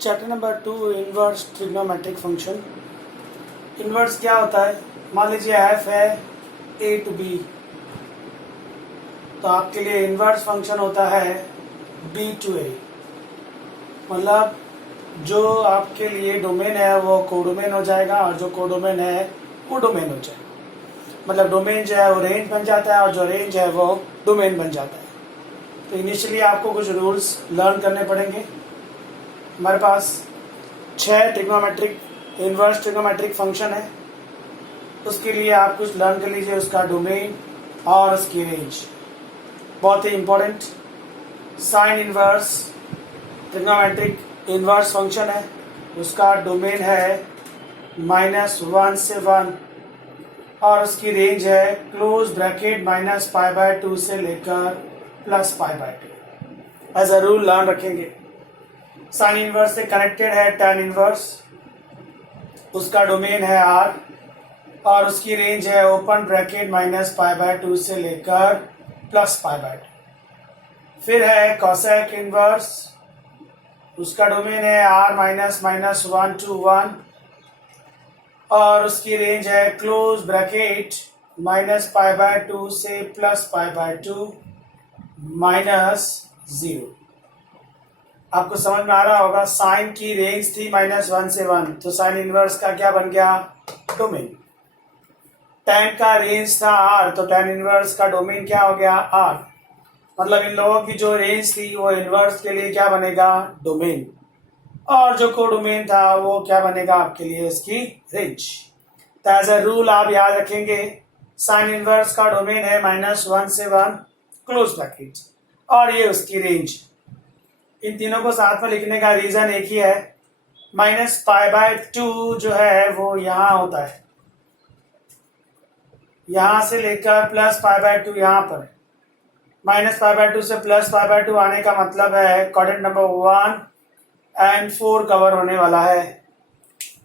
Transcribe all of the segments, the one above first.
Chapter number 2 inverse trigonometric function. Inverse क्या होता है? मान लीजिए एफ है ए टू बी, तो आपके लिए इनवर्स फंक्शन होता है बी टू ए। मतलब जो आपके लिए डोमेन है वो कोडोमेन हो जाएगा और जो कोडोमेन है वो डोमेन हो जाएगा। मतलब डोमेन जो है वो रेंज बन जाता है और जो रेंज है वो डोमेन बन जाता है। तो इनिशियली आपको कुछ रूल्स लर्न करने पड़ेंगे। हमारे पास 6 ट्रिग्नोमेट्रिक इनवर्स ट्रिग्नोमेट्रिक फंक्शन है, उसके लिए आप कुछ लर्न कर लीजिए, उसका डोमेन और उसकी रेंज। बहुत ही important sine inverse trigonometric inverse function है, उसका डोमेन है -1 से 1 और उसकी रेंज है क्लोज ब्रैकेट -π/2 से लेकर +π/2। एज अ रूल लर्न रखेंगे। साइन इनवर्स से कनेक्टेड है tan इनवर्स, उसका डोमेन है R और उसकी रेंज है ओपन ब्रैकेट -π/2 से लेकर +π/2। फिर है कोसेक इनवर्स, उसका डोमेन है R -(-1 to 1) और उसकी रेंज है क्लोज ब्रैकेट -π/2 से +π/2 -0। आपको समझ में आ रहा होगा, साइन की रेंज थी -1 से 1, तो साइन इनवर्स का क्या बन गया? डोमेन। tan का रेंज था R, तो tan इनवर्स का डोमेन क्या हो गया? R। मतलब इन लोगों की जो रेंज थी वो इनवर्स के लिए क्या बनेगा? डोमेन। और जो कोडोमेन था वो क्या बनेगा आपके लिए? इसकी रेंज। तो एज अ रूल आप याद रखेंगे, साइन इनवर्स का डोमेन है -1 से 1 क्लोज ब्रैकेट और ये उसकी रेंज। इन तीनों को साथ में लिखने का रीजन एक ही है, -π/2 जो है वो यहां होता है, यहां से लेकर +π/2 यहां पर। -π/2 से +π/2 आने का मतलब है क्वाड्रेंट नंबर 1 और 4 कवर होने वाला है।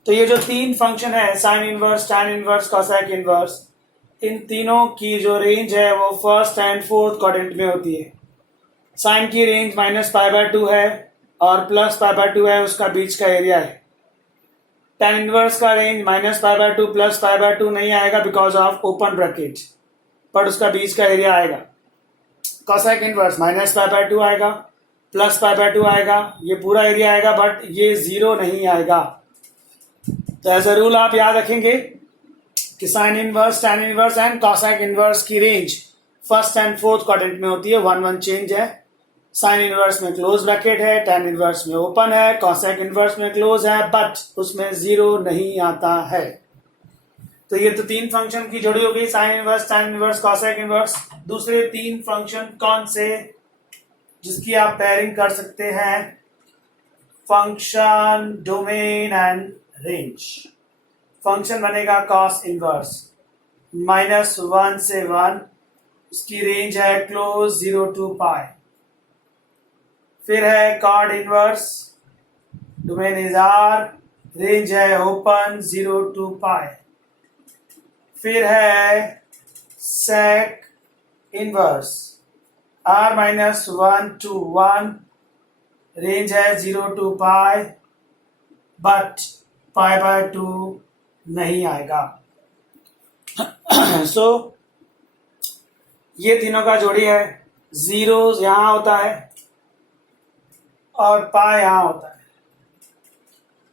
तो ये जो 3 फंक्शन है, sine inverse, tan inverse, cosec inverse, इन तीनों की जो रेंज है वो फर्स्ट एंड फोर्थ क्वाड्रेंट में होती है। साइन की रेंज -π/2 है और +π/2 है, उसका बीच का एरिया है। tan इनवर्स का रेंज -π/2 +π/2 नहीं आएगा बिकॉज ऑफ ओपन ब्रैकेट, पर उसका बीच का एरिया आएगा। कोसेक इनवर्स -π/2 आएगा, +π/2 आएगा, ये पूरा एरिया आएगा, बट ये 0 नहीं आएगा। तो एज अ रूल आप याद रखेंगे कि sine inverse, tan inverse and cosec inverse की range first and fourth quadrant में होती है। 1-1 चेंज है। साइन इनवर्स में क्लोज ब्रैकेट है, tan इनवर्स में ओपन है, कोसेक इनवर्स में क्लोज है, बट उसमें 0 नहीं आता है। तो ये तो 3 फंक्शन की जोड़ी हो गई, sign inverse, tan inverse, cosec inverse. दूसरे 3 फंक्शन कौन से जिसकी आप पेयरिंग कर सकते हैं? Function, domain and range. Function बनेगा कॉस इनवर्स, -1 से 1, उसकी रेंज है क्लोज 0 to π। फिर है cot inverse, domain is R, range है ओपन 0 to π। फिर है sec inverse, R -1 to 1, range है 0 to π, बट π/2 नहीं आएगा। सो ये तीनों का जोड़ी है, 0 यहां होता है और पाई यहां होता है।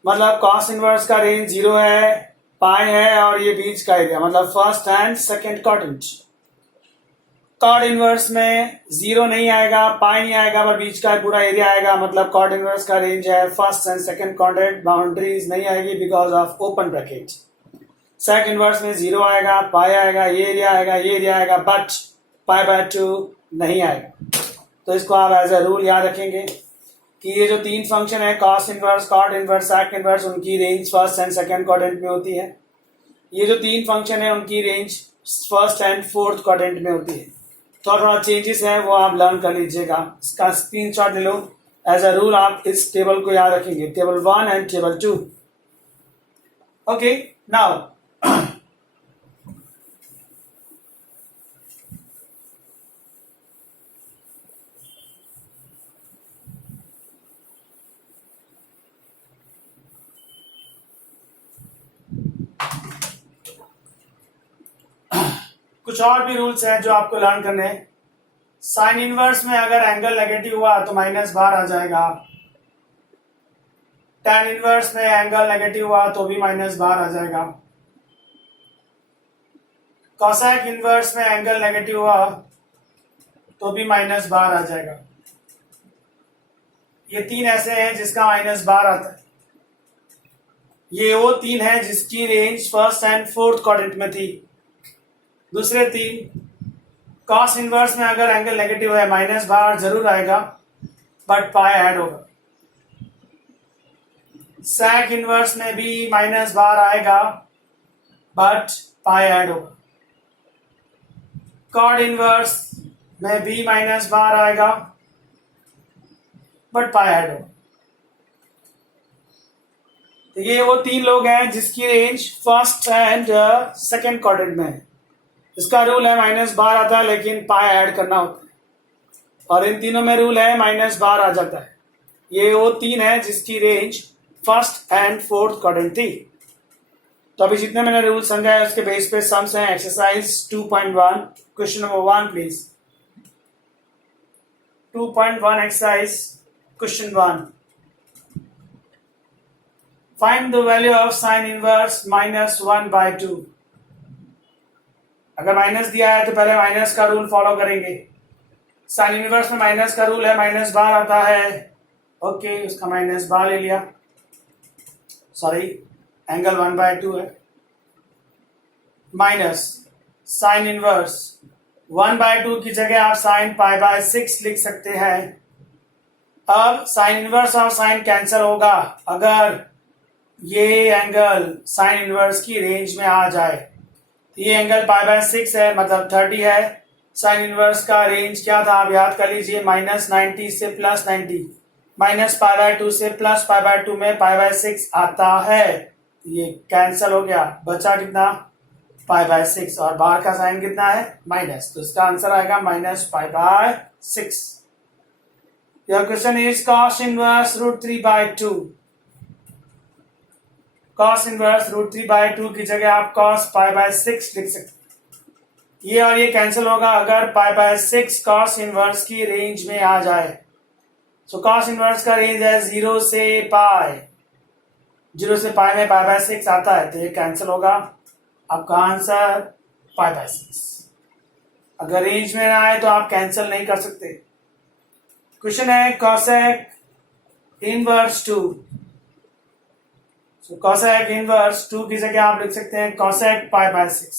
मतलब कॉस इनवर्स का रेंज 0 है, पाई है और ये बीच का एरिया, मतलब first and second quadrant. Cot inverse में 0 नहीं आएगा, पाई नहीं आएगा, पर बीच का पूरा एरिया आएगा। मतलब कॉड इनवर्स का रेंज है first and second quadrant, boundaries नहीं आएगी because of open bracket. Sec inverse में 0 आएगा, पाई आएगा, ये एरिया आएगा, ये एरिया आएगा, बट π/2 नहीं आएगा। तो इसको आप एज अ रूल याद रखेंगे कि ये जो 3 फंक्शन है, cos inverse, cot inverse, sec inverse, उनकी range first and second quadrant में होती है। ये जो 3 फंक्शन है उनकी range first and fourth quadrant में होती है। थोड़ा चेंजेस है वो आप लर्न कर लीजिएगा, इसका स्क्रीनशॉट ले लो। एज अ रूल आप इस टेबल को याद रखेंगे, table 1 and table 2। Okay, now कुछ और भी रूल्स हैं जो आपको लर्न करने हैं। साइन इनवर्स में अगर एंगल नेगेटिव हुआ तो माइनस बाहर आ जाएगा। tan इनवर्स में एंगल नेगेटिव हुआ तो भी माइनस बाहर आ जाएगा। cosec इनवर्स में एंगल नेगेटिव हुआ तो भी माइनस बाहर आ जाएगा। ये तीन ऐसे हैं जिसका माइनस बाहर आता है। ये वो तीन है जिसकी range first and fourth quadrant में थी। दूसरे तीन, cos इनवर्स में अगर एंगल नेगेटिव है माइनस बाहर जरूर आएगा बट पाई ऐड होगा। sec इनवर्स में भी माइनस बाहर आएगा बट पाई ऐड होगा। cot इनवर्स में भी माइनस बाहर आएगा बट पाई ऐड होगा। तो ये वो तीन लोग हैं जिसकी range first and second quadrant में है। इसका रूल है माइनस बाहर आता है लेकिन पाई ऐड करना होता है, और इन तीनों में रूल है माइनस बाहर आ जाता है। ये वो तीन है जिसकी range first and fourth quadrant थी। तो अभी जितने मैंने रूल समझा है उसके बेस पे सम्स हैं। Exercise 2.1 question number 1 please. 2.1 exercise question 1। Find the value of sine inverse -1/2। अगर माइनस दिया है तो पहले माइनस का रूल फॉलो करेंगे। साइन इनवर्स में माइनस का रूल है, माइनस बाहर आता है। ओके, उसका माइनस बाहर ले लिया। सॉरी, एंगल 1/2 है। माइनस साइन इनवर्स 1/2 की जगह आप साइन π/6 लिख सकते हैं। अब साइन इनवर्स और साइन कैंसिल होगा अगर ये एंगल साइन इनवर्स की रेंज में आ जाए। ये एंगल π/6 है, मतलब 30 है। साइन इनवर्स का रेंज क्या था आप याद कर लीजिए, -90 से +90। -π/2 से +π/2 में π/6 आता है। ये कैंसिल हो गया, बचा कितना π/6, और बाहर का साइन कितना है माइनस, तो इसका आंसर आएगा -π/6। Your question is cos inverse √3/2। cos inverse √3/2 की जगह आप cos π/6 लिख सकते। ये और ये कैंसिल होगा अगर π/6 cos इनवर्स की रेंज में आ जाए। सो cos इनवर्स का रेंज है 0 से पाई। 0 से पाई में π/6 आता है, तो ये कैंसिल होगा। आपका आंसर π/6। अगर रेंज में ना आए तो आप कैंसिल नहीं कर सकते। क्वेश्चन है cosec इनवर्स 2। cosec इनवर्स 2 की जगह आप लिख सकते हैं cosec π/6।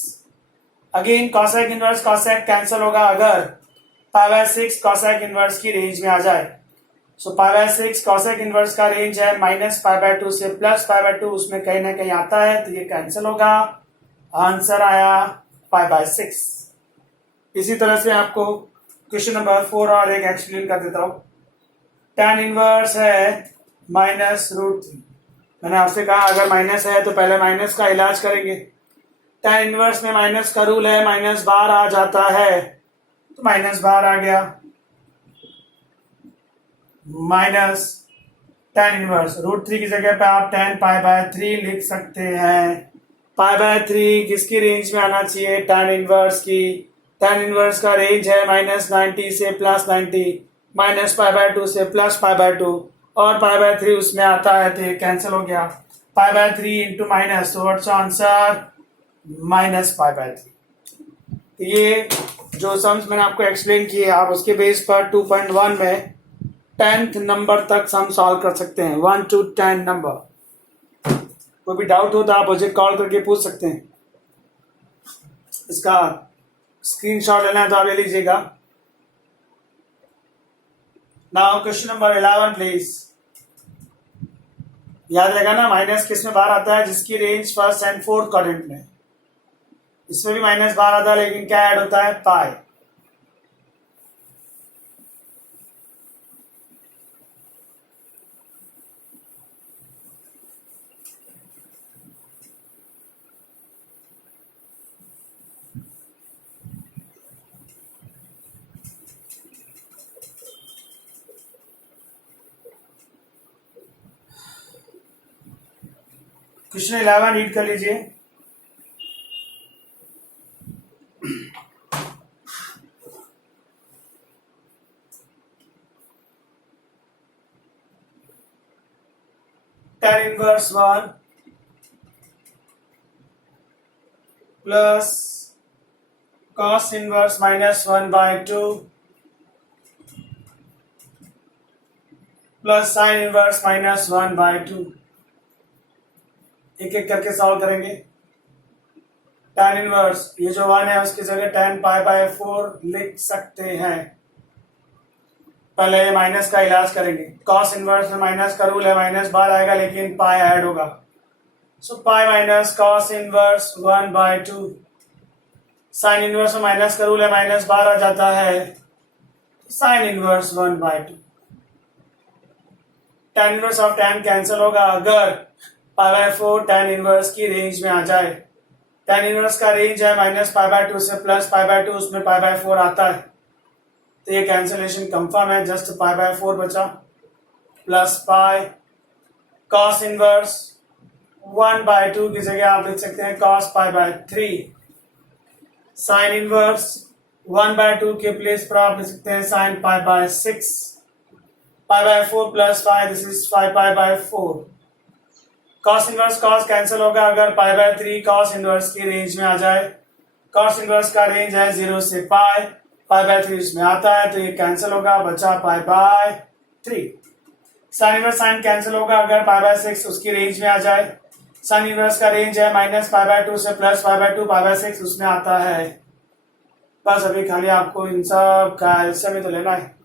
Again cosec inverse cosec cancel होगा अगर π/6 cosec इनवर्स की रेंज में आ जाए। सो π/6 cosec इनवर्स का रेंज है -π/2 से +π/2, उसमें कहीं ना कहीं आता है, तो ये कैंसिल होगा। आंसर आया π/6। इसी तरह से आपको क्वेश्चन नंबर 4 और एक एक्सप्लेन कर देता हूं। tan इनवर्स है -√3। मैंने आपसे कहा अगर माइनस है तो पहले माइनस का इलाज करेंगे। tan इनवर्स में माइनस का रूल है, माइनस बाहर आ जाता है, तो माइनस बाहर आ गया। माइनस tan इनवर्स √3 की जगह पे आप tan π/3 लिख सकते हैं। π/3 किसकी रेंज में आना चाहिए, tan इनवर्स की। tan इनवर्स का रेंज है -90 से +90, -π/2 से +π/2, और π/3 उसमें आता है, तो ये कैंसिल हो गया। π/3 इंटू माइनस, तो व्हाट्स आंसर -π/3। ये जो सम्स मैंने आपको एक्सप्लेन किए आप उसके बेस पर 2.1 में 10th नंबर तक सम सॉल्व कर सकते हैं, 1 to 10 नंबर। कोई भी डाउट हो तो आप मुझे कॉल करके पूछ सकते हैं। इसका स्क्रीनशॉट लेना है तो आप ले लीजिएगा। Now question number 11 please. याद रहेगा ना, माइनस किस में बाहर आता है, जिसकी range first and fourth quadrant में। इसमें भी माइनस बाहर आता है लेकिन क्या ऐड होता है, पाई। क्वेश्चन 11 रीड कर लीजिए। tan inverse 1 plus cos inverse -1/2 plus sin inverse -1/2। एक एक करके सॉल्व करेंगे। tan इनवर्स ये जो 1 है उसकी जगह tan π/4 लिख सकते हैं। पहले माइनस का इलाज करेंगे। cos इनवर्स में माइनस का रूल है, माइनस बाहर आएगा लेकिन पाई ऐड होगा। So pi minus cos inverse 1/2। Sine inverse में माइनस का रूल है, माइनस बाहर आ जाता है, sine inverse 1/2। tan inverse of tan cancel होगा अगर π/4 tan इनवर्स की रेंज में आ जाए। tan इनवर्स का रेंज है -π/2 से +π/2, उसमें π/4 आता है तो ये कैंसिलेशन कंफर्म है। जस्ट π/4 बचा प्लस पाई। cos इनवर्स 1/2 की जगह आप लिख सकते हैं cos π/3। साइन इनवर्स 1/2 के प्लेस पर आप लिख सकते हैं sine π/6। π/4 plus pi, this is 5π/4। cos inverse cos cancel होगा अगर π/3 cos इनवर्स की रेंज में आ जाए। cos इनवर्स का रेंज है 0 से पाई, π/3 इसमें आता है तो ये कैंसिल होगा, बचा π/3। साइन इनवर्स साइन कैंसिल होगा अगर π/6 उसकी रेंज में आ जाए। साइन इनवर्स का रेंज है -π/2 से +π/2, π/6 उसमें आता है। बस अभी खाली आपको इन सब का एलसीएम ही तो लेना है।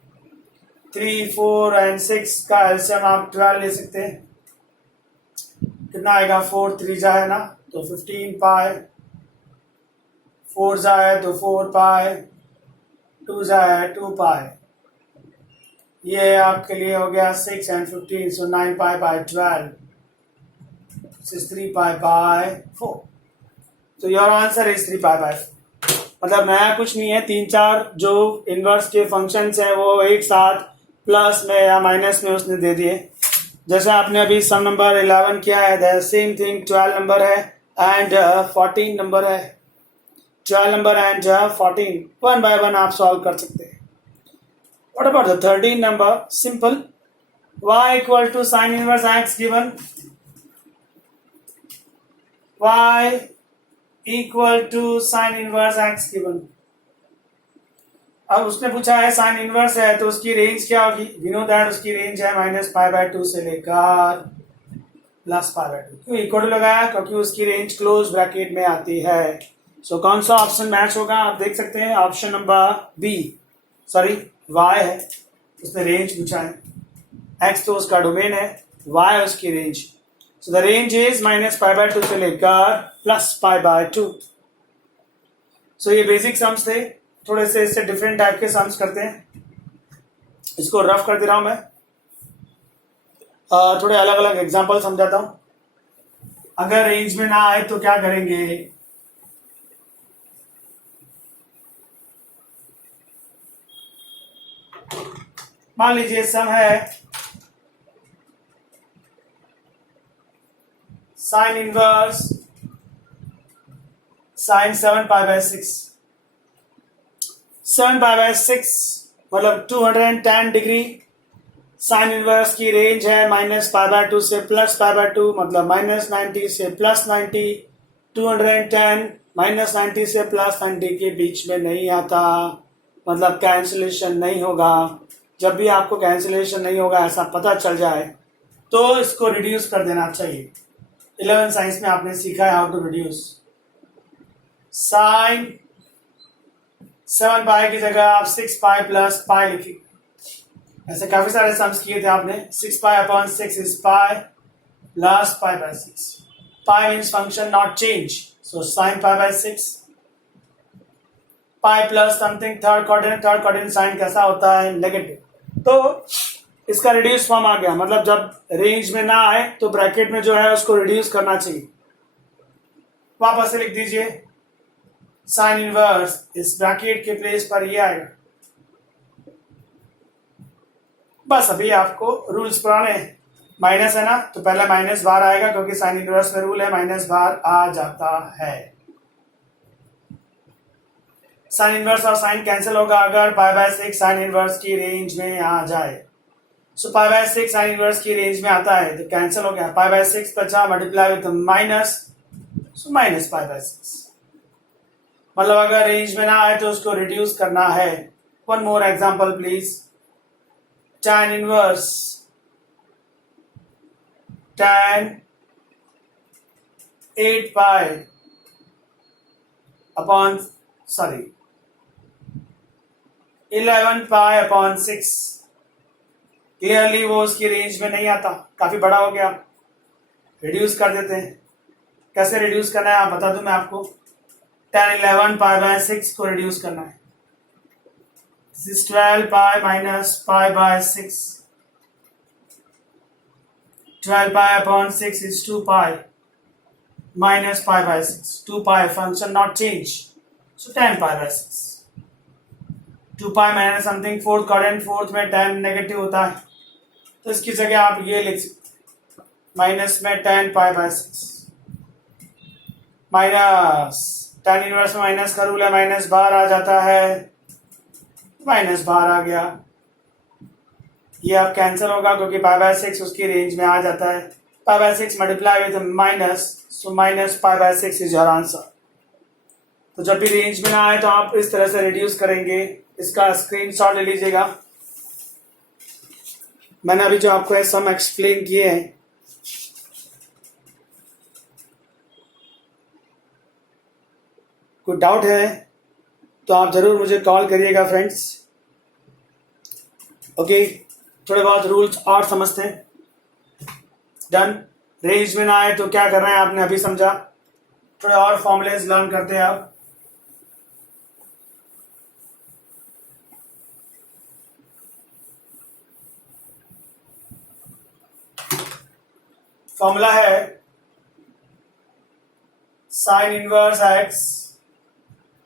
3, 4 और 6 का एलसीएम आप 12 ले सकते हैं। कितना आएगा? 4 3 जा है ना तो 15 पाई, 4 जा है तो 4 पाई, 2 जा है 2 पाई। ये आपके लिए हो गया 6 and 15, so 9 pi by 12, this is 3 pi by 4, so your answer is 3 pi by 4। मतलब नया कुछ नहीं है, 3-4 जो इनवर्स के फंक्शंस हैं वो एक साथ प्लस में या माइनस में उसने दे दिए। जैसे आपने अभी सम नंबर 11 किया है, सेम थिंग 12 नंबर है एंड 14 नंबर है। 12 नंबर एंड 14 1 by 1 आप सॉल्व कर सकते हैं। What about the 13 number? Simple. Y equal to sin inverse x given. Y equal to sin inverse x given. अब उसने पूछा है साइन इनवर्स है तो उसकी रेंज क्या होगी? We know that उसकी रेंज है -π/2 से लेकर +π/2। क्यों इक्वल टू लगाया? क्योंकि उसकी रेंज क्लोज ब्रैकेट में आती है। सो कौन सा ऑप्शन मैच होगा? आप देख सकते हैं option number B, sorry y है, उसने रेंज पूछा है। x तो उसका डोमेन है, y उसकी range. So the range is -π/2 से लेकर +π/2। सो ये बेसिक सम्स थे। थोड़े से इससे डिफरेंट टाइप के सम्स करते हैं। इसको रफ कर दे रहा हूं मैं, थोड़े अलग अलग एग्जांपल समझाता हूं। अगर रेंज में ना आए तो क्या करेंगे? मान लीजिए सम है साइन इनवर्स साइन 7π/6। 7π/6 मतलब 210 डिग्री। साइन इनवर्स की रेंज है -π/2 से +π/2, मतलब -90 से +90। 210 -90 से +90 के बीच में नहीं आता, मतलब कैंसिलेशन नहीं होगा। जब भी आपको कैंसिलेशन नहीं होगा ऐसा पता चल जाए तो इसको रिड्यूस कर देना चाहिए। 11 साइंस में आपने सीखा है हाउ टू रिड्यूस। साइन 7 पाई की जगह आप 6 पाई प्लस पाई लिखिए। ऐसे काफी सारे सम्स किए थे आपने। 6 pi upon 6 is pi plus pi by 6। Pi means function not change, so sine pi by 6 pi plus something third quadrant sine कैसा होता है? नेगेटिव। तो इसका रिड्यूस फॉर्म आ गया, मतलब जब रेंज में ना आए तो ब्रैकेट में जो है उसको रिड्यूस करना चाहिए। वापस से लिख दीजिए साइन इनवर्स, इस ब्रैकेट के प्लेस पर ये आएगा। बस अभी आपको रूल्स पुराने, माइनस है ना तो पहले माइनस बाहर आएगा क्योंकि साइन इनवर्स में रूल है माइनस बाहर आ जाता है। साइन इनवर्स और साइन कैंसिल होगा अगर π/6 साइन इनवर्स की रेंज में आ जाए। सो पाई बाय 6 साइन इनवर्स की रेंज में आता है, तो कैंसिल हो गया। पाई बाय 6 बचा, multiply with minus, so minus pi by 6। मतलब अगर रेंज में ना आए तो उसको रिड्यूस करना है। One more example please. tan inverse tan 8 pi upon 11 pi upon 6। Clearly वो उसकी रेंज में नहीं आता, काफी बड़ा हो गया, रिड्यूस कर देते हैं। कैसे रिड्यूस करना है आप बता दूं मैं आपको। tan 11 पाई बाय 6 को रिड्यूस करना है। This is 12 pi minus pi by 6. 12 pi upon 6 is 2 pi minus pi by 6. 2 pi function not change. So 10 pi by 6. 2 pi minus something fourth quadrant, fourth में 10 नेगेटिव होता है, तो इसकी जगह आप ये लिख सकते, माइनस में 10 pi by 6 minus tan inverse में माइनस का रूल है, माइनस बाहर आ जाता है, माइनस बाहर आ गया। ये अब कैंसिल होगा क्योंकि पाई बाय 6 उसकी रेंज में आ जाता है। पाई by 6 multiply with minus, so minus pi by 6 is your answer. तो जब भी रेंज में ना आए तो आप इस तरह से रिड्यूस करेंगे। इसका स्क्रीनशॉट ले लीजिएगा। मैंने अभी जो आपको सम एक्सप्लेन किए हैं, कोई डाउट है तो आप जरूर मुझे कॉल करिएगा फ्रेंड्स। ओके, थोड़े बहुत रूल्स और समझते हैं। डन। रेंज में ना आए तो क्या करना है आपने अभी समझा। थोड़े और फॉर्मूलेज लर्न करते हैं आप। फॉर्मूला है sine inverse x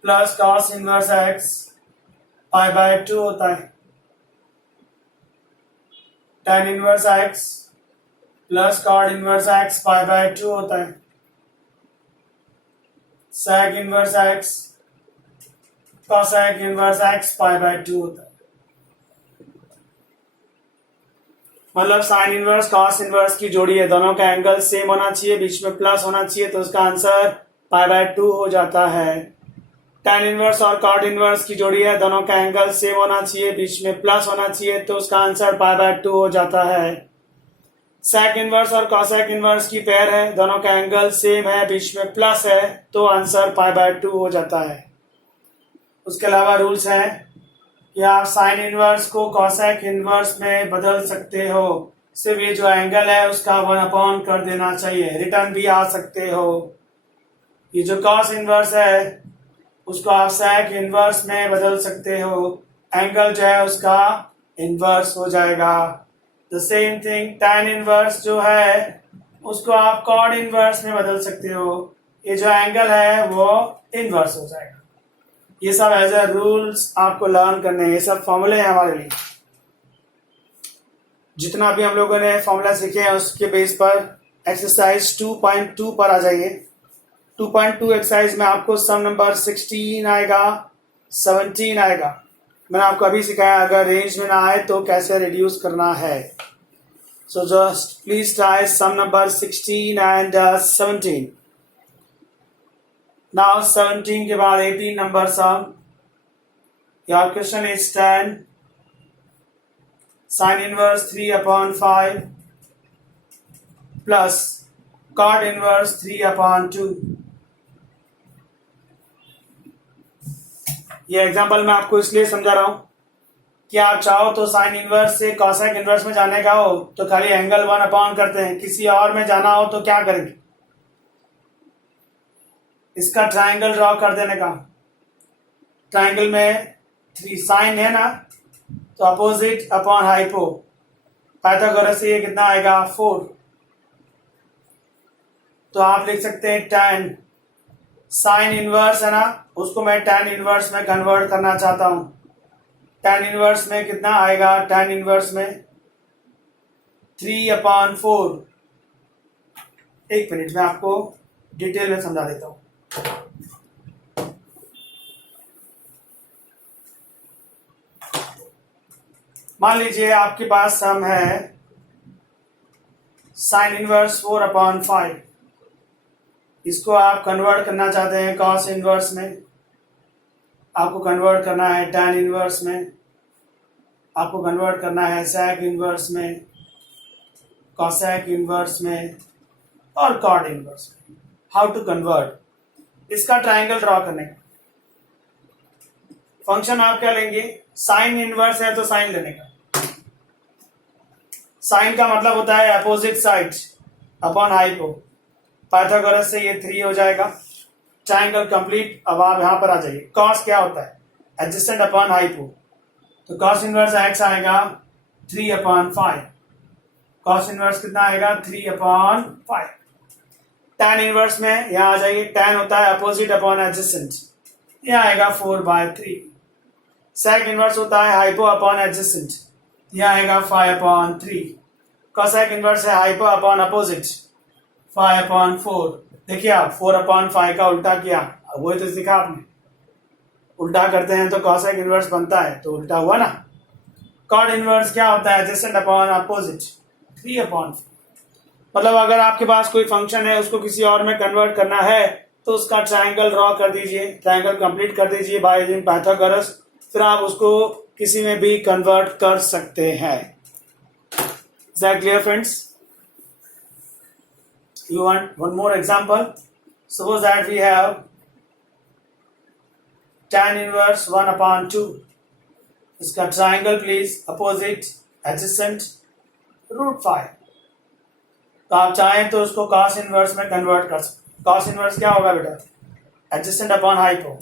plus cos inverse x pi by 2 होता है। tan inverse x plus cot inverse x pi by 2 होता है। sec inverse x cosec inverse x pi by 2 होता है। मतलब साइन इनवर्स कॉस इनवर्स की जोड़ी है, दोनों का एंगल सेम होना चाहिए, बीच में प्लस होना चाहिए, तो उसका आंसर पाई बाय 2 हो जाता है। tan इनवर्स और कॉट इनवर्स की जोड़ी है, दोनों का एंगल सेम होना चाहिए, बीच में प्लस होना चाहिए, तो उसका आंसर पाई बाय 2 हो जाता है। sec इनवर्स और cosec इनवर्स की पेयर है, दोनों का एंगल सेम है, बीच में प्लस है, तो आंसर पाई बाय 2 हो जाता है। उसके अलावा रूल्स हैं कि आप साइन इनवर्स को cosec इनवर्स में बदल सकते हो। सिर्फ ये जो एंगल है उसका 1 कर देना चाहिए, रिटर्न भी आ सकते हो। ये जो cos इनवर्स है उसको आप sec इनवर्स में बदल सकते हो, एंगल जो है उसका इनवर्स हो जाएगा। The same thing tan inverse जो है उसको आप cot इनवर्स में बदल सकते हो, ये जो एंगल है वो इनवर्स हो जाएगा। ये सब एज ए रूल्स आपको लर्न करने हैं, ये सब फॉर्मूले हैं हमारे लिए। जितना भी हम लोगों ने फॉर्मूला सीखे हैं उसके बेस पर एक्सरसाइज 2.2 पर आ जाइए। 2.2 एक्सरसाइज में आपको सम नंबर 16 आएगा, 17 आएगा। मैंने आपको अभी सिखाया, अगर रेंज में ना आए तो कैसे रिड्यूस करना है। So just please try sum number 16 and 17। Now 17 के बाद 18 number sum. Your question is 10 sin inverse 3 upon 5 plus cot inverse 3 upon 2. ये एग्जाम्पल मैं आपको इसलिए समझा रहा हूं कि आप चाहो तो साइन इनवर्स से कॉसेक इनवर्स में जाने का हो तो खाली एंगल 1 करते हैं, किसी और में जाना हो तो क्या करेंगे, इसका ट्राइंगल ड्रॉ कर देने का। ट्राइंगल में 3 साइन है ना, तो अपोजिट अपॉन हाइपो, पाइथागोरस से ये कितना आएगा 4। तो आप लिख सकते हैं tan साइन इनवर्स है ना, उसको मैं tan इनवर्स में कन्वर्ट करना चाहता हूं। tan इनवर्स में कितना आएगा, tan इनवर्स में 3/4। एक मिनट में आपको डिटेल में समझा देता हूं। मान लीजिए आपके पास सम है साइन इनवर्स 4/5, इसको आप कन्वर्ट करना चाहते हैं कॉस इनवर्स में, आपको कन्वर्ट करना है टैन इनवर्स में, आपको कन्वर्ट करना है सेक इनवर्स में, कॉसेक इनवर्स में और कॉट इनवर्स में। हाउ टू कन्वर्ट, इसका ट्राइंगल ड्रॉ करने का फंक्शन आप क्या लेंगे, साइन इनवर्स है तो साइन लेने का। साइन का मतलब होता है opposite side upon hypo, Pythagoras से ये 3 हो जाएगा। Triangle complete. अब आप यहां पर आ जाइए, कॉस क्या होता है, एडजेसेंट अपॉन हाइपो, तो कॉस इनवर्स एक्स आएगा 3/5। कॉस इनवर्स कितना आएगा 3/5। टैन इनवर्स में यहां आ जाइए, टैन होता है अपोजिट अपॉन एडजेसेंट, यह आएगा 4/3। सेक इनवर्स होता है हाइपो अपॉन एडजेसेंट, यह आएगा 5/3। कॉसेक इनवर्स है हाइपो अपॉन अपोजिट, 5/4। देखिए आप 4/5 का उल्टा किया, वही तो सीखा आपने, उल्टा करते हैं तो कॉसेक इनवर्स बनता है, तो उल्टा हुआ ना। कॉट इनवर्स क्या होता है, एडजेसेंट अपॉन अपोजिट, 3/4। मतलब अगर आपके पास कोई फंक्शन है उसको किसी और में कन्वर्ट करना है तो उसका ट्राइंगल ड्रॉ कर दीजिए, ट्राइंगल कंप्लीट कर दीजिए बाय यूजिंग पाइथागोरस, फिर आप उसको किसी में भी कन्वर्ट कर सकते हैं। Is that clear friends? You want one more example? Suppose that we have tan inverse 1/2. इसका ट्राइंगल प्लीज, अपोजिट, एडजेसेंट, √5। तो आप चाहें तो उसको कॉस इनवर्स में कन्वर्ट कर सकते। कॉस इनवर्स क्या होगा बेटा, एडजेसेंट अपॉन हाइपो,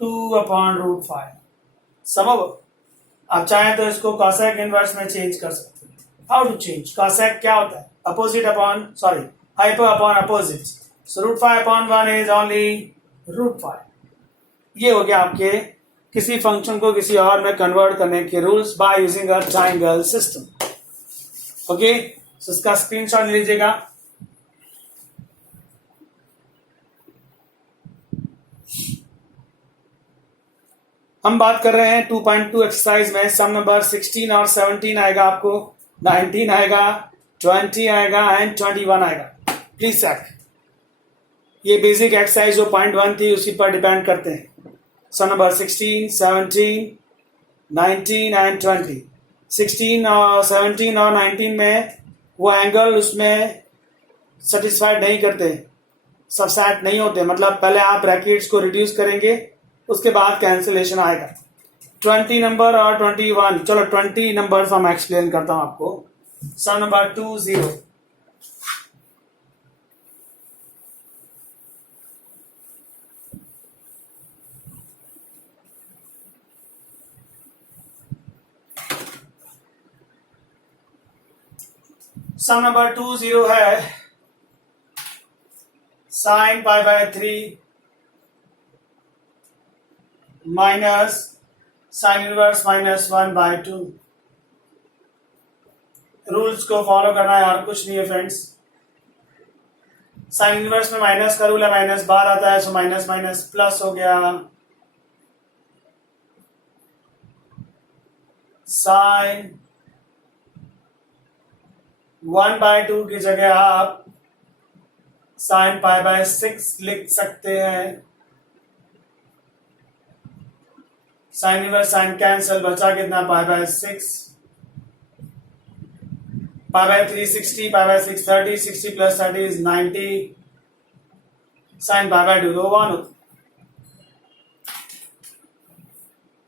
2/√5। समझो, आप चाहें तो इसको कॉसेक इनवर्स में चेंज कर सकते हैं। हाउ टू चेंज, कॉसेक क्या होता है, opposite upon sorry hypo upon opposite, so √5/1 is only √5। ये हो गया आपके किसी फंक्शन को किसी और में कन्वर्ट करने के rules by using a triangle system. Okay, so इसका स्क्रीनशॉट लीजिएगा। हम बात कर रहे हैं 2.2 एक्सरसाइज में, सम नंबर 16 और 17 आएगा आपको, 19 आएगा, 20 आएगा एंड 21 आएगा। प्लीज चेक, ये बेसिक एक्सरसाइज जो 0.1 थी उसी पर डिपेंड करते हैं। सम नंबर 16, 17, 19 एंड 20। 16 और 17 और 19 में वो एंगल उसमें सेटिस्फाइड नहीं करते, सबसेट नहीं होते, मतलब पहले आप ब्रैकेट्स को रिड्यूस करेंगे उसके बाद कैंसिलेशन आएगा। 20 नंबर और 21, चलो 20 नंबर हम एक्सप्लेन करता हूं आपको। सम नंबर 20, सम नंबर 20 है sine π/3 minus sine inverse -1/2। Rules को फॉलो करना है और कुछ नहीं है फ्रेंड्स। साइन इनवर्स में माइनस का रूल है, माइनस बार आता है, सो माइनस माइनस प्लस हो गया। साइन 1/2 की जगह आप साइन π/6 लिख सकते हैं। साइन इनवर्स साइन कैंसल, बचा कितना π/6, π/3 60, π/6 30, 60 + 30 is 90, साइन π/2 तो 1 होता।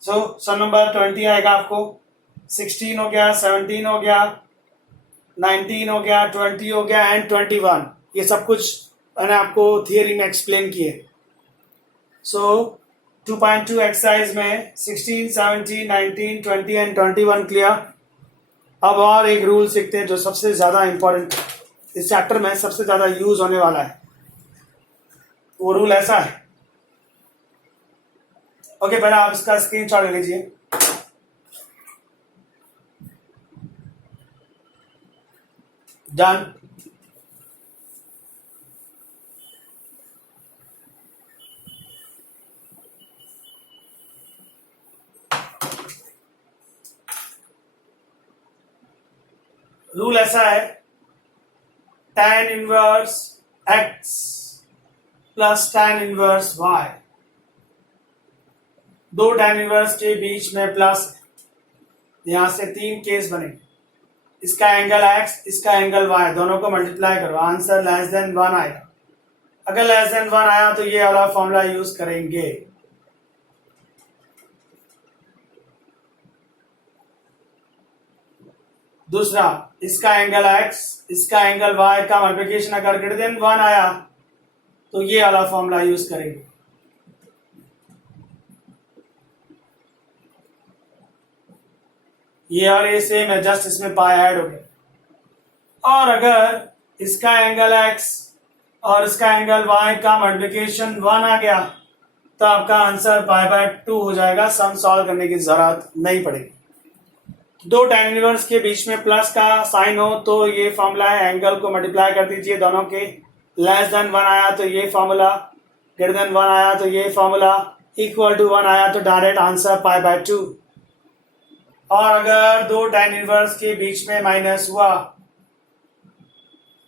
सो सम नंबर 20 आएगा आपको, 16 हो गया, 17 हो गया, 19 हो गया, 20 हो गया एंड 21। ये सब कुछ मैंने आपको थियरी में एक्सप्लेन किए। सो 2.2 एक्सरसाइज में 16, 17, 19, 20 एंड 21 क्लियर। अब और एक रूल सीखते हैं जो सबसे ज्यादा इंपॉर्टेंट इस चैप्टर में सबसे ज्यादा यूज होने वाला है। वो रूल ऐसा है, ओके पहले आप इसका स्क्रीनशॉट ले लीजिए। डन। रूल ऐसा है tan inverse x plus tan inverse y, दो tan इनवर्स के बीच में प्लस, यहां से 3 केस बने, इसका एंगल x, इसका एंगल y, दोनों को मल्टीप्लाई करो, आंसर लेस देन 1 आएगा। अगर लेस देन 1 आया तो ये वाला फॉर्मूला यूज करेंगे। दूसरा, इसका एंगल x, इसका एंगल y का मल्टीप्लिकेशन अगर ग्रेटर देन 1 आया तो ये वाला फॉर्मूला यूज करेंगे। ये और ये सेम है, जस्ट इसमें पाई ऐड हो गया। और अगर इसका एंगल x और इसका एंगल y का मल्टीप्लिकेशन 1 आ गया तो आपका आंसर π/2 हो जाएगा। सम सॉल्व करने की जरूरत नहीं पड़ेगी। दो tan इनवर्स के बीच में प्लस का साइन हो तो ये फॉर्मूला है, एंगल को मल्टीप्लाई कर दीजिए दोनों के, लेस देन 1 आया तो ये फॉर्मूला, ग्रेटर देन 1 आया तो ये फॉर्मूला, इक्वल टू 1 आया तो डायरेक्ट आंसर π/2। और अगर दो tan इनवर्स के बीच में माइनस हुआ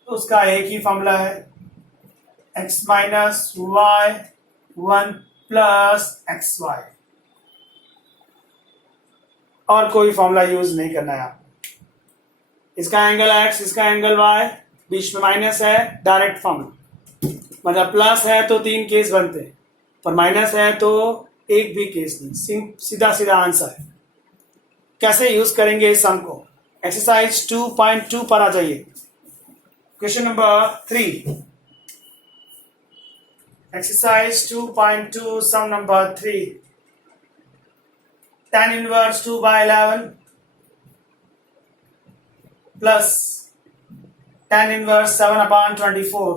तो उसका एक ही फॉर्मूला है, x minus y 1 plus x y, और कोई फॉर्मूला यूज नहीं करना है आपको। इसका एंगल x, इसका एंगल y, बीच में माइनस है, डायरेक्ट फॉर्मूला, मतलब प्लस है तो 3 केस बनते हैं, पर माइनस है तो एक भी केस नहीं, सीधा सीधा आंसर है। कैसे यूज करेंगे इस सम को? एक्सरसाइज 2.2 पर आ जाइए। क्वेश्चन नंबर 3, एक्सरसाइज 2.2, सम number 3, tan inverse 2/11 plus tan inverse 7/24।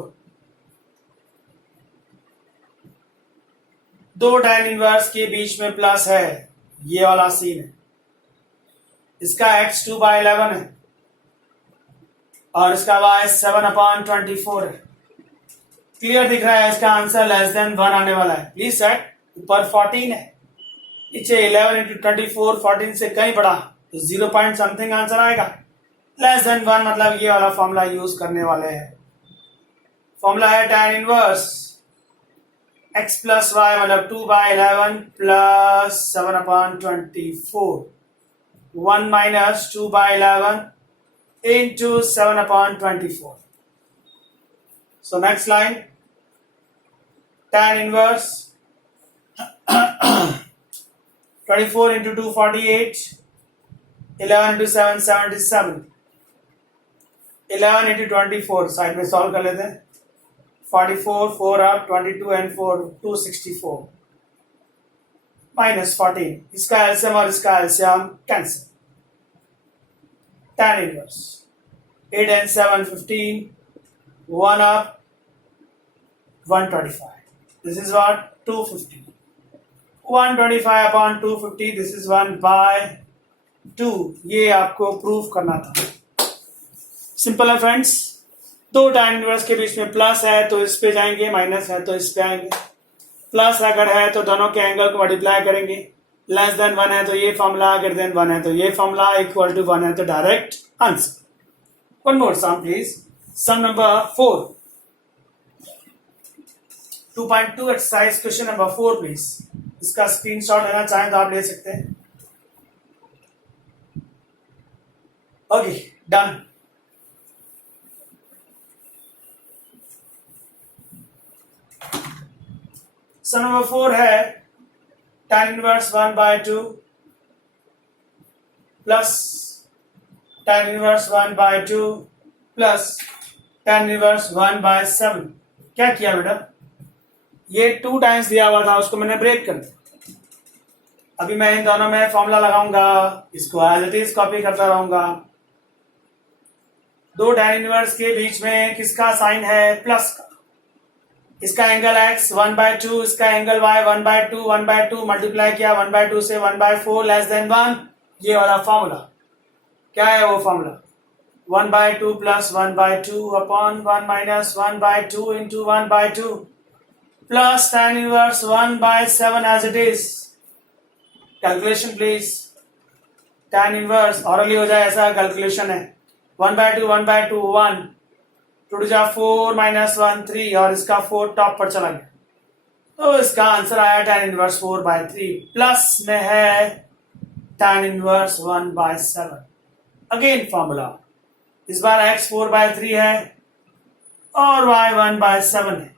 दो tan inverse के बीच में प्लस है, ये वाला सीन है। इसका x 2/11 है और इसका y 7/24 है। क्लियर दिख रहा है, इसका आंसर लेस देन 1 आने वाला है। प्लीज सेट, ऊपर 14 है, नीचे 11 into 24, 14 से कहीं बड़ा, तो 0 पॉइंट समथिंग आंसर आएगा। लेस देन 1 मतलब ये वाला फॉर्मूला यूज करने वाले हैं। फॉर्मूला है tan inverse x plus y मतलब 2/11 plus 7/24, 1 minus 2/11 into 7/24। So next line, tan inverse 24 into 2 48, 11 into 7 77, 11 into 24 side में सॉल्व कर लेते हैं। 44 4 up, 22 and 4 264 माइनस 14, इसका एलसीएम और इसका LCM cancel. tan inverse 8 and 7 15, 1 up 125, this is what 250, 125/250, this is 1/2। ये आपको प्रूफ करना था। सिंपल है फ्रेंड्स। दो tan इनवर्स के बीच में प्लस है तो इस पे जाएंगे, माइनस है तो इस पे आएंगे। प्लस अगर है तो दोनों के एंगल को मल्टीप्लाई करेंगे, लेस देन 1 है तो ये फॉर्मूला, ग्रेटर देन 1 है तो ये फॉर्मूला, इक्वल टू 1 है तो direct answer. One more sum please, sum number 4, 2.2 exercise question number 4 please. इसका स्क्रीनशॉट लेना चाहें तो आप ले सकते हैं। Okay, done. सम नंबर 4 है tan inverse 1/2 plus tan inverse 1/2 plus tan inverse 1/7। क्या किया बेटा? ये 2 टाइम्स दिया हुआ था, उसको मैंने ब्रेक कर दिया। अभी मैं इन दोनों में फॉर्मूला लगाऊंगा, इसको एज इट इज कॉपी करता रहूंगा। दो tan इनवर्स के बीच में किसका साइन है? प्लस का। इसका एंगल x 1/2, इसका एंगल y 1/2, 1/2 मल्टीप्लाई किया 1/2 से 1/4 लेस देन 1, ये वाला फॉर्मूला। क्या है वो formula? 1/2 plus 1/2 upon 1 minus 1/2 into 1/2 plus tan inverse 1/7 as it is. Calculation please. tan inverse orally हो जाए ऐसा कैलकुलेशन है। 1/2 1, 2 जा 4 माइनस 1 3 और इसका 4 टॉप पर चला गया, तो इसका आंसर आया tan इनवर्स 4/3 प्लस में है tan इनवर्स 1/7। अगेन फॉर्मूला, इस बार x 4/3 है और y 1/7 है।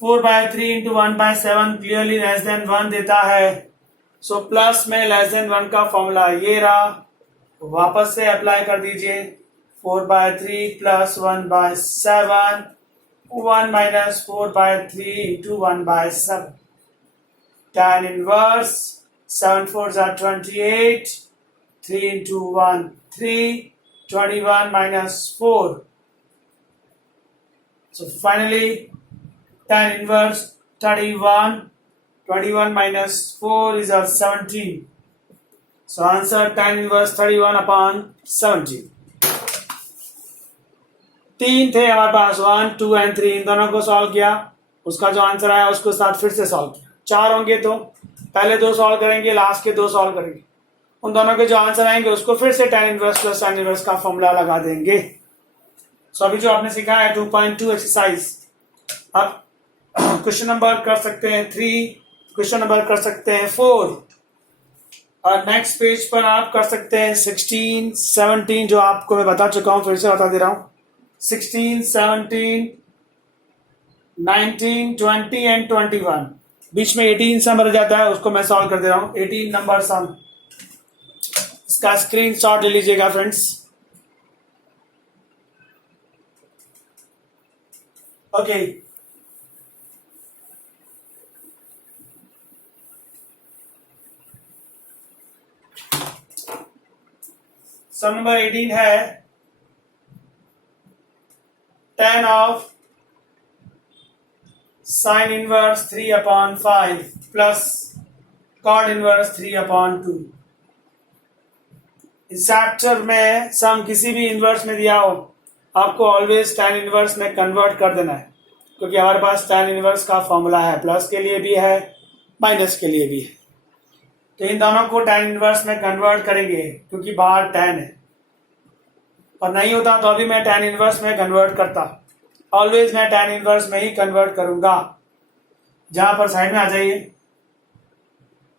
4/3 इंटू 1/7 क्लियरली लेस देन 1 देता है, सो प्लस में लेस देन 1 का फॉर्मूला ये रहा, वापस से अप्लाई कर दीजिए। 4/3 plus 1/7, 1 minus 4/3 into 1/7, tan inverse 7 4 जा 28, 3 into 1 3, 21 minus 4. So finally, tan inverse 31. 21 minus 4 is our 17. So answer tan inverse 31 upon 17. तीन थे हमारे पास, 1 2 एंड 3, इन दोनों को सॉल्व किया, उसका जो आंसर आया उसको साथ फिर से सॉल्व किया। चार होंगे तो पहले दो सॉल्व करेंगे, लास्ट के दो सॉल्व करेंगे, उन दोनों के जो आंसर आएंगे उसको फिर से tan inverse plus tan inverse का फॉर्मूला लगा देंगे। सो अभी जो आपने सीखा है 2.2 एक्सरसाइज, आप क्वेश्चन नंबर कर सकते हैं 3, क्वेश्चन नंबर कर सकते हैं 4, और नेक्स्ट पेज पर आप कर सकते हैं 16 17, जो आपको मैं बता चुका हूं, फिर से बता दे रहा हूं, 16 17 19 20 एंड 21, बीच में 18 सम रह जाता है, उसको मैं सॉल्व कर दे रहा हूं। 18 नंबर सम, इसका स्क्रीनशॉट ले लीजिएगा फ्रेंड्स। ओके, सम नंबर 18 है tan of sine inverse 3/5 plus cot inverse 3/2। इस चैप्टर में सम किसी भी इनवर्स में दिया हो, आपको ऑलवेज tan इनवर्स में कन्वर्ट कर देना है, क्योंकि हमारे पास tan इनवर्स का फॉर्मूला है, प्लस के लिए भी है माइनस के लिए भी है। तो इन दोनों को tan इनवर्स में कन्वर्ट करेंगे, क्योंकि बाहर tan है, और नहीं होता तो अभी मैं tan इनवर्स में कन्वर्ट करता, ऑलवेज मैं tan इनवर्स में ही कन्वर्ट करूंगा। जहां पर साइड में आ जाइए,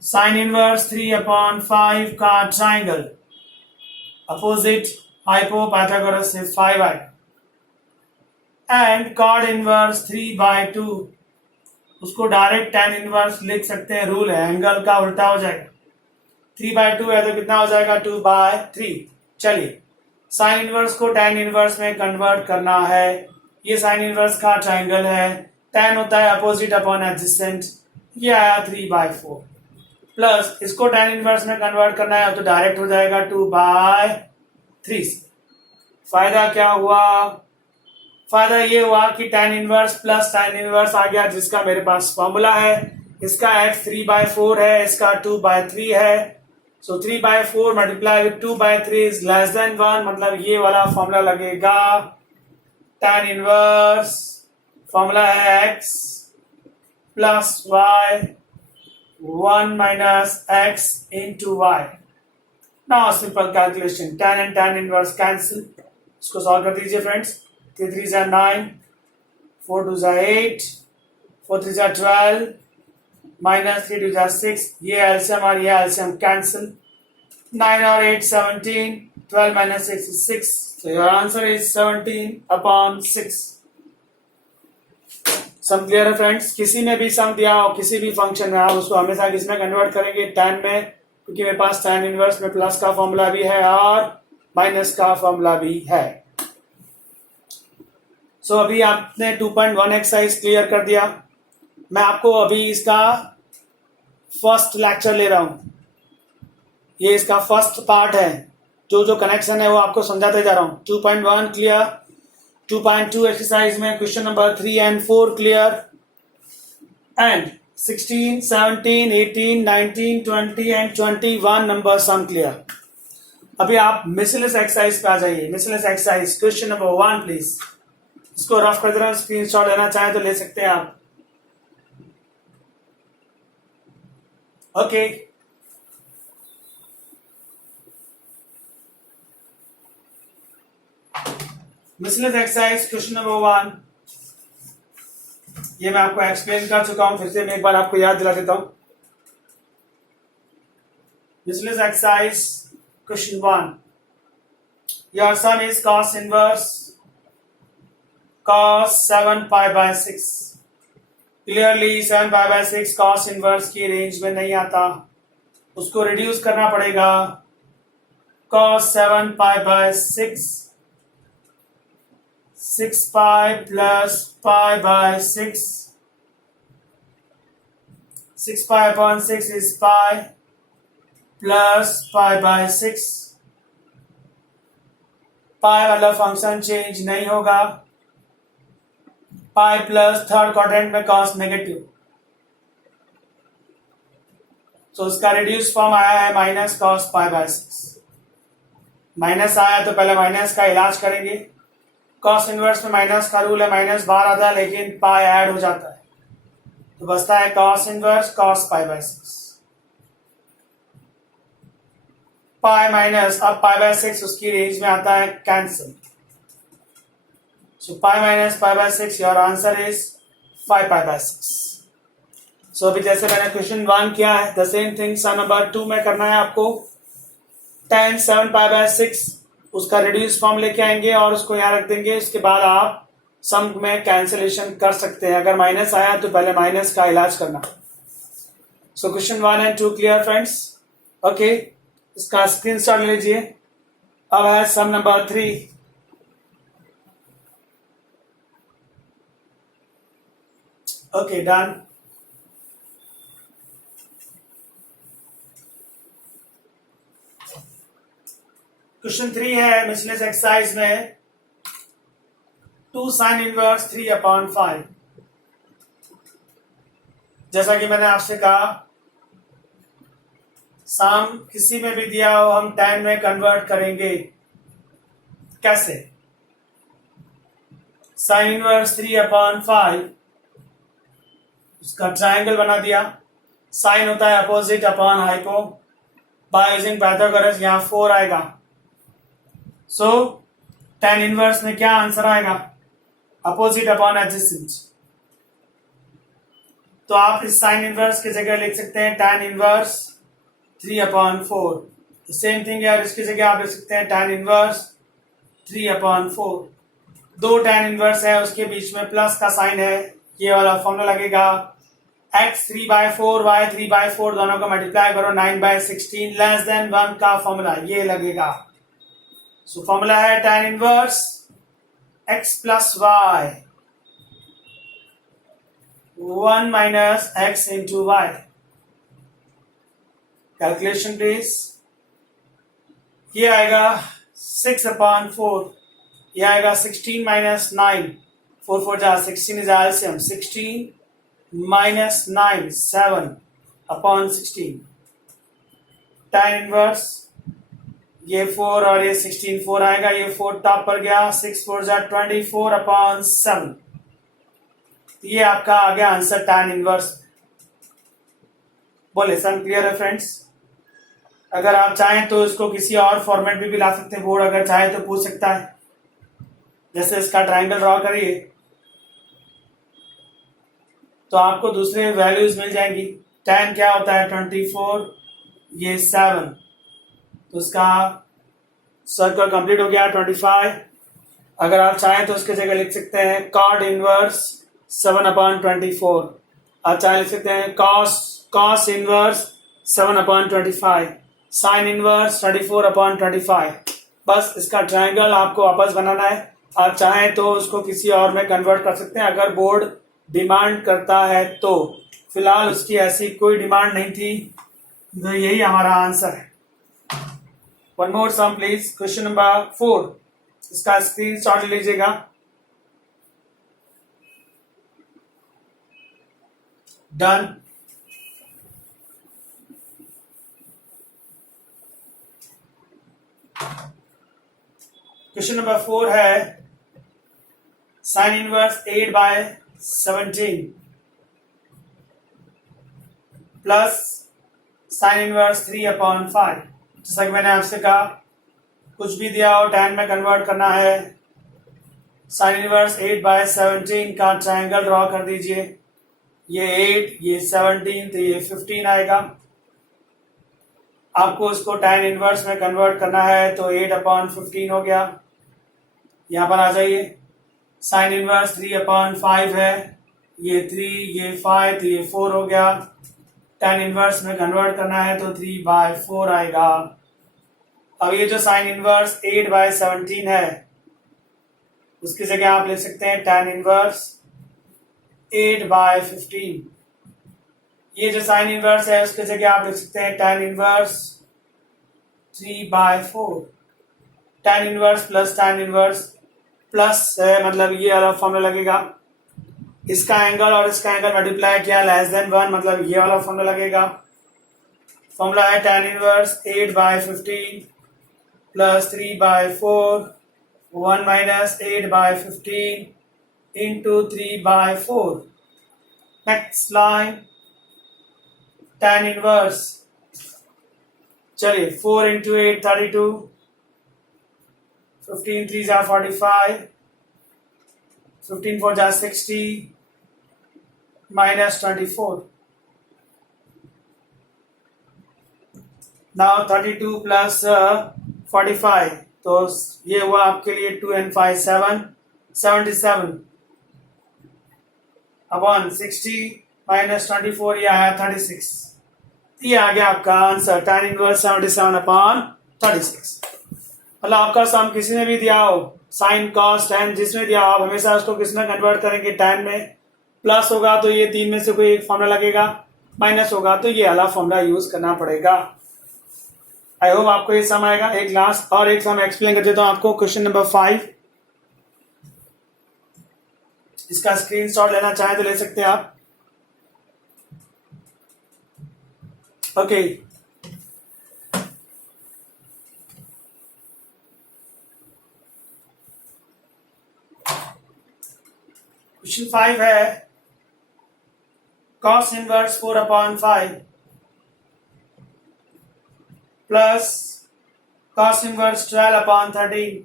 साइन इनवर्स 3/5 का ट्राइंगल, अपोजिट हाइपोपाइथागोरस से 5i, एंड कॉट इनवर्स 3/2, उसको डायरेक्ट tan इनवर्स लिख सकते हैं, रूल है, एंगल का उल्टा हो जाएगा, 3/2 है तो कितना हो जाएगा 2/3। चलिए, साइन इनवर्स को tan इनवर्स में कन्वर्ट करना है, ये साइन इनवर्स का ट्राइंगल है, tan होता है अपोजिट अपॉन एडजेसेंट, ये आया 3/4, प्लस इसको tan इनवर्स में कन्वर्ट करना है तो डायरेक्ट हो जाएगा 2/3। फायदा क्या हुआ? फायदा ये हुआ कि tan inverse plus tan inverse आ गया, जिसका मेरे पास फॉर्मूला है, इसका x 3/4 है, इसका 2/3 है, सो 3/4 multiply with 2/3 is less than 1, मतलब ये वाला फॉर्मूला लगेगा। tan इनवर्स फॉर्मूला है x plus y 1 minus x into y. Now simple calculation, tan and tan inverse cancel, इसको सॉल्व कर दीजिए फ्रेंड्स। 3 3 जा 9, 4 2 जा 8, 4 3 जा 12, माइनस 3 2 जा 6, ये एलसीएम और ये एलसीएम कैंसिल, 9 और 8 17, 12 minus 6 is 6, so your answer is 17/6। Sum clear है फ्रेंड्स? किसी में भी सम दिया हो, किसी भी फंक्शन में, आप उसको हमेशा किसमें कन्वर्ट करेंगे, tan में, क्योंकि मेरे पास tan इनवर्स में प्लस का फॉर्मूला भी है और माइनस का फॉर्मूला भी है। सो अभी आपने 2.1 एक्सरसाइज क्लियर कर दिया। मैं आपको अभी इसका फर्स्ट लेक्चर ले रहा हूं, ये इसका फर्स्ट पार्ट है, जो जो कनेक्शन है वो आपको समझाते जा रहा हूं। 2.1 क्लियर, 2.2 एक्सरसाइज में question number 3 and 4 clear, and 16, 17, 18, 19, 20 and 21 number sum clear. अभी आप मिसलेस एक्सरसाइज पे आ जाइए। Miscellaneous exercise question number 1 please, इसको रफ कर दे रहा हूं, स्क्रीनशॉट लेना चाहे तो ले सकते हैं आप। Okay, miscellaneous exercise question number 1, ये मैं आपको एक्सप्लेन कर चुका हूं, फिर से मैं एक बार आपको याद दिला देता हूं। Miscellaneous exercise question 1, your son is cos inverse cos 7 pi by 6। Clearly 7 pi by 6 cos inverse की रेंज में नहीं आता, उसको रिड्यूस करना पड़ेगा। cos 7 pi by 6, 6 pi plus pi by 6, 6 pi upon 6 is pi plus pi by 6। पाई वाला function change नहीं होगा। पाई प्लस थर्ड क्वाड्रेंट में कॉस नेगेटिव, तो उसका रिड्यूस फॉर्म आया है minus cos pi by 6। Minus आया तो पहले माइनस का इलाज करेंगे। कॉस इनवर्स में माइनस का रूल है, माइनस बाहर आता है लेकिन पाई ऐड हो जाता है, तो बचता है cos inverse cos pi by 6। Pi minus अब पाई बाय 6 उसकी रेंज में आता है cancel. So pi minus pi by 6, your answer is 5 pi by 6। So अभी जैसे मैंने क्वेश्चन 1 किया है, the same thing sum number 2 में करना है आपको। tan 7 पाई बाय 6 उसका रिड्यूस फॉर्म लेके आएंगे और उसको यहाँ रख देंगे। उसके बाद आप सम में कैंसिलेशन कर सकते हैं। अगर माइनस आया तो पहले माइनस का इलाज करना। So question 1 and 2 clear friends? Okay, इसका स्क्रीनशॉट ले लीजिए। अब है सम नंबर 3। Okay, done. क्वेश्चन 3 है मिसलेनियस एक्सरसाइज में 2 sin इनवर्स 3 अपॉन 5। जैसा कि मैंने आपसे कहा, सम किसी में भी दिया हो हम tan में कन्वर्ट करेंगे। कैसे? sin इनवर्स 3 अपॉन 5, उसका ट्रायंगल बना दिया। साइन होता है opposite upon hypo, by using Pythagoras यहाँ 4 आएगा। सो tan इनवर्स में क्या आंसर आएगा? Opposite upon adjacent. तो आप इस साइन इनवर्स की जगह लिख सकते हैं tan inverse 3 upon 4। Same thing यार, इसकी जगह आप लिख सकते हैं tan inverse 3 upon 4। 2 tan inverse है, उसके बीच में प्लस का साइन है, ये वाला फॉर्मूला लगेगा। x 3/4 y 3/4 दोनों को मल्टीप्लाई करो, 9/16 लेस देन 1 का फॉर्मूला ये लगेगा। सो फॉर्मूला है tan inverse x plus y 1 minus x into y। Calculation please. ये आएगा 6 अपॉन 4, ये आएगा 16 माइनस 9, 4 4 जा 16 is LCM, 16 minus 9 7 upon 16। tan inverse ये 4 और ये 16 4 आएगा, ये 4 टॉप पर गया, 6 4 जा 24 अपॉन 7। ये आपका आ गया आंसर tan इनवर्स। बोले सम क्लियर है फ्रेंड्स? अगर आप चाहें तो इसको किसी और फॉर्मेट में भी ला सकते हैं, बोर्ड अगर चाहे तो पूछ सकता है। जैसे इसका ट्राइंगल ड्रॉ करिए तो आपको दूसरे वैल्यूज मिल जाएंगी। tan क्या होता है 24, ये 7, तो उसका सर्कल कंप्लीट हो गया 25। अगर आप चाहें तो उसके जगह लिख सकते हैं cot इनवर्स 7 अपॉन 24। आप चाहे लिख सकते हैं cos inverse 7 upon 25, sin inverse 34 upon 25। बस इसका ट्रायंगल आपको वापस बनाना है। आप चाहें तो उसको किसी और में कन्वर्ट कर सकते हैं अगर बोर्ड डिमांड करता है तो। फिलहाल उसकी ऐसी कोई डिमांड नहीं थी, तो यही हमारा आंसर है। One more sum please, question number 4, इसका स्क्रीनशॉट ले लीजिएगा। डन। क्वेश्चन नंबर 4 है sine inverse 8/17 plus sine inverse 3 upon 5। जैसा कि मैंने आपसे कहा, कुछ भी दिया हो tan में कन्वर्ट करना है साइन इनवर्स 8/17 का ट्रायंगल ड्रॉ कर दीजिए। ये 8, ये 17, तो ये 15 आएगा। आपको इसको tan इनवर्स में कन्वर्ट करना है, तो 8/15 हो गया। यहाँ पर आ जाइए, साइन इनवर्स 3/5 है, ये 3, ये 5, तो ये 4 हो गया। tan इनवर्स में कन्वर्ट करना है तो 3/4 आएगा। अब ये जो साइन इनवर्स 8/17 है, उसकी जगह आप लिख सकते हैं tan इनवर्स 8/15। ये जो साइन इनवर्स है उसकी जगह आप लिख सकते हैं tan inverse 3/4। tan inverse plus tan inverse plus है, मतलब ये वाला फॉर्मूला लगेगा। इसका एंगल और इसका एंगल मल्टीप्लाई किया <1, मतलब ये वाला फॉर्मूला लगेगा। फॉर्मूला है tan inverse 8/15 plus 3/4 1 minus 8/15 into 3/4। Next line, tan inverse, चलिए 4 इंटू 8 32, 15 3 जा 45, 15 4 जा 60 minus 24. Now 32 plus 45, तो ये हुआ आपके लिए 2 and 5 7, 77 अपॉन 60 minus 24, ये आया 36। ये आ गया आपका आंसर, tan इनवर्स 77/36। मतलब आपका सम किसी ने भी दिया हो, साइन कॉस tan जिसमें दिया हो, आप हमेशा उसको किस में कन्वर्ट करेंगे, tan में। प्लस होगा तो ये 3 में से कोई एक फॉर्मूला लगेगा, माइनस होगा तो ये वाला फॉर्मूला यूज करना पड़ेगा। आई होप आपको ये सम आएगा। एक लास्ट और एक सम एक्सप्लेन कर देता हूं आपको। क्वेश्चन नंबर 5, इसका स्क्रीनशॉट लेना चाहे तो ले सकते हैं आप। ओके, क्वेश्चन 5 है cos inverse 4/5 plus cos inverse 12/13।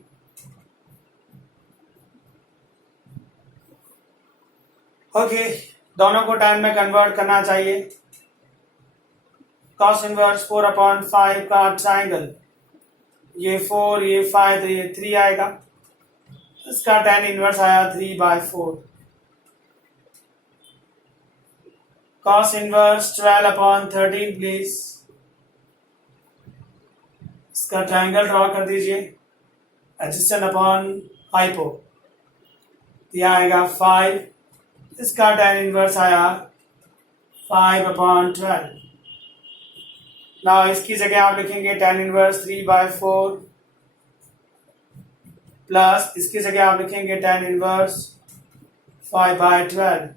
Okay, दोनों को टाइम में कन्वर्ट करना चाहिए। cos इनवर्स 4/5 का ट्राइंगल, ये 4, ये 5, तो ये 3 आएगा। इसका tan इनवर्स आया 3/4। cos इनवर्स 12/13 प्लीज, इसका ट्रायंगल ड्रॉ कर दीजिए, एडजेसेंट अपॉन हाइपो, यह आएगा 5। इसका tan इनवर्स आया 5/12। ना इसकी जगह आप लिखेंगे tan इनवर्स 3/4 प्लस इसकी जगह आप लिखेंगे tan इनवर्स 5/12।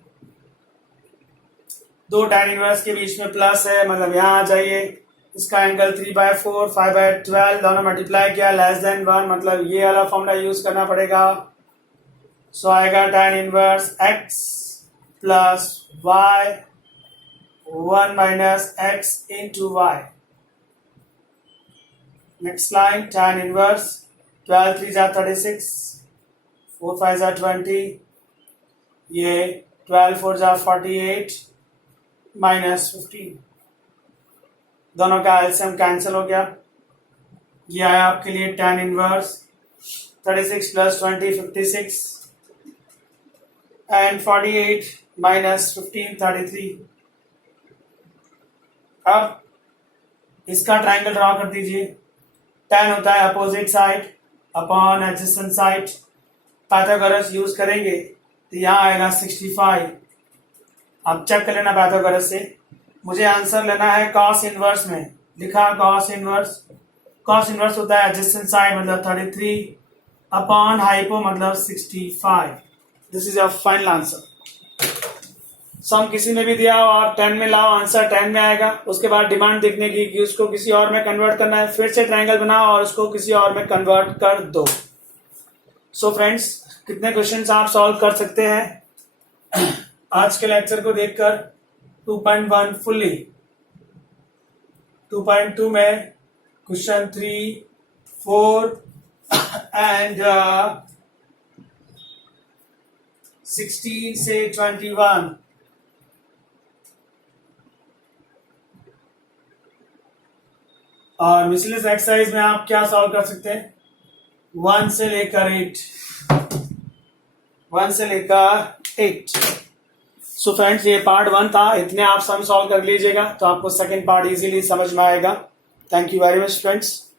दो tan इनवर्स के बीच में प्लस है, मतलब यहाँ आ जाइए। इसका एंगल 3/4 5/12 दोनों मल्टीप्लाई किया <1, मतलब ये वाला फॉर्मूला यूज करना पड़ेगा। सो आएगा tan inverse x plus y 1 minus x into y। Next line, tan inverse 12 3 जा 36, 4 5 जा 20, ये 12 4 जा 48 माइनस 15। दोनों का एलसीएम कैंसिल हो गया। ये आया आपके लिए tan inverse 36 plus 20 56 and 48 minus 15 33। अब इसका ट्रायंगल ड्रॉ कर दीजिए। tan होता है opposite side upon adjacent side. Pythagoras use करेंगे तो यहाँ आएगा 65। अब चेक कर लेना पाइथागोरस से। मुझे आंसर लेना है cos इनवर्स में, लिखा cos इनवर्स। cos इनवर्स होता है एडजेसेंट साइड मतलब 33 अपॉन हाइपो मतलब 65। This is a final answer. Sum किसी ने भी दिया और 10 में लाओ, आंसर 10 में आएगा। उसके बाद डिमांड देखने की कि उसको किसी और में कन्वर्ट करना है, फिर से ट्रायंगल बनाओ और उसको किसी और में कन्वर्ट कर दो। सो फ्रेंड्स, कितने क्वेश्चंस आप सॉल्व कर सकते हैं आज के लेक्चर को देखकर? 2.1 फुल्ली, 2.2 में क्वेश्चन 3 4 एंड 16 से 21, और मिसलेनियस एक्सरसाइज में आप क्या सॉल्व कर सकते हैं? 1 से लेकर 8। सो फ्रेंड्स, ये पार्ट 1 था, इतने आप सम सॉल्व कर लीजिएगा तो आपको सेकंड पार्ट इजीली समझ में आएगा। Thank you very much friends.